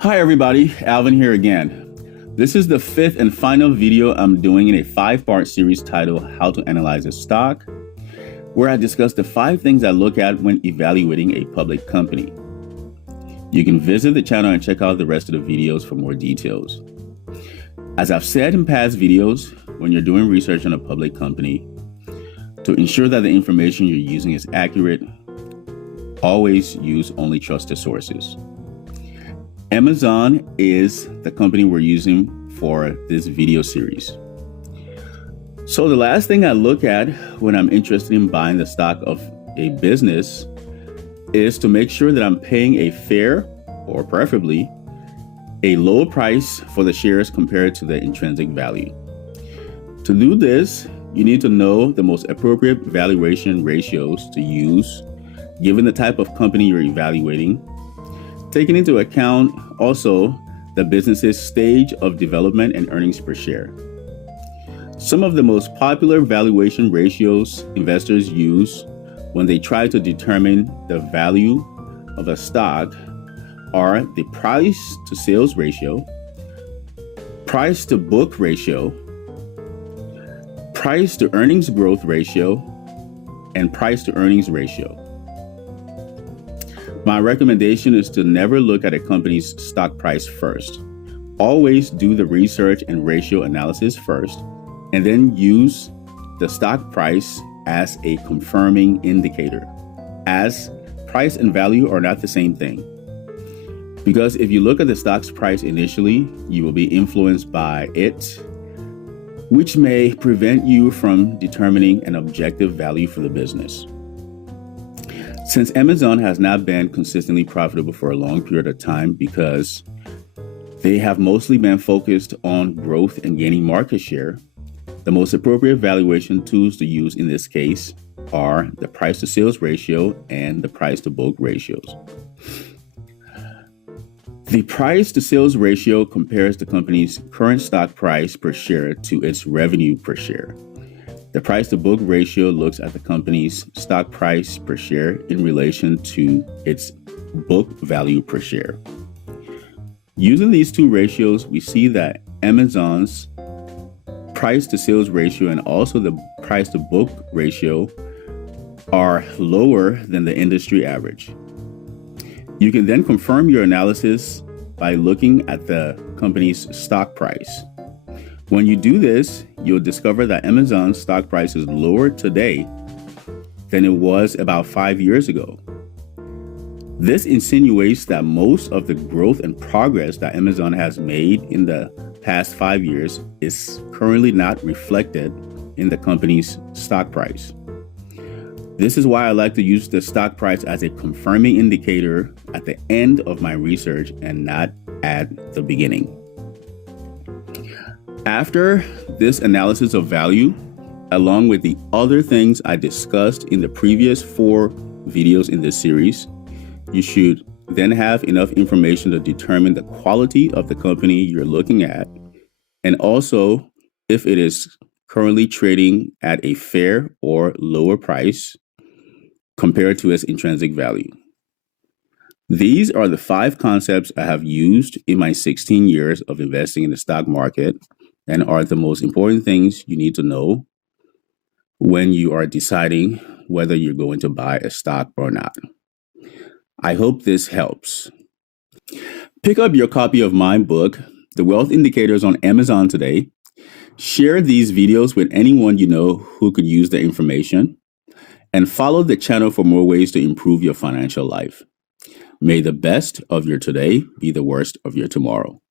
Hi everybody, Alvin here again. This is the fifth and final video I'm doing in a 5-part series titled How to Analyze a Stock, where I discuss the 5 things I look at when evaluating a public company. You can visit the channel and check out the rest of the videos for more details. As I've said in past videos, when you're doing research on a public company, to ensure that the information you're using is accurate, always use only trusted sources. Amazon is the company we're using for this video series. So the last thing I look at when I'm interested in buying the stock of a business is to make sure that I'm paying a fair, or preferably a low price for the shares compared to the intrinsic value. To do this, you need to know the most appropriate valuation ratios to use given the type of company you're evaluating, taking into account also the business's stage of development and earnings per share. Some of the most popular valuation ratios investors use when they try to determine the value of a stock are the price to sales ratio, price to book ratio, price to earnings growth ratio, and price to earnings ratio. My recommendation is to never look at a company's stock price first. Always do the research and ratio analysis first, and then use the stock price as a confirming indicator, as price and value are not the same thing. Because if you look at the stock's price initially, you will be influenced by it, which may prevent you from determining an objective value for the business. Since Amazon has not been consistently profitable for a long period of time because they have mostly been focused on growth and gaining market share, the most appropriate valuation tools to use in this case are the price to sales ratio and the price to book ratios. The price to sales ratio compares the company's current stock price per share to its revenue per share. The price to book ratio looks at the company's stock price per share in relation to its book value per share. Using these two ratios, we see that Amazon's price to sales ratio and also the price to book ratio are lower than the industry average. You can then confirm your analysis by looking at the company's stock price. When you do this, you'll discover that Amazon's stock price is lower today than it was about 5 years ago. This insinuates that most of the growth and progress that Amazon has made in the past 5 years is currently not reflected in the company's stock price. This is why I like to use the stock price as a confirming indicator at the end of my research and not at the beginning. After this analysis of value, along with the other things I discussed in the previous 4 videos in this series, you should then have enough information to determine the quality of the company you're looking at, and also if it is currently trading at a fair or lower price compared to its intrinsic value. These are the 5 concepts I have used in my 16 years of investing in the stock market and are the most important things you need to know when you are deciding whether you're going to buy a stock or not. I hope this helps. Pick up your copy of my book, The Wealth Indicators, on Amazon today. Share these videos with anyone you know who could use the information, and follow the channel for more ways to improve your financial life. May the best of your today be the worst of your tomorrow.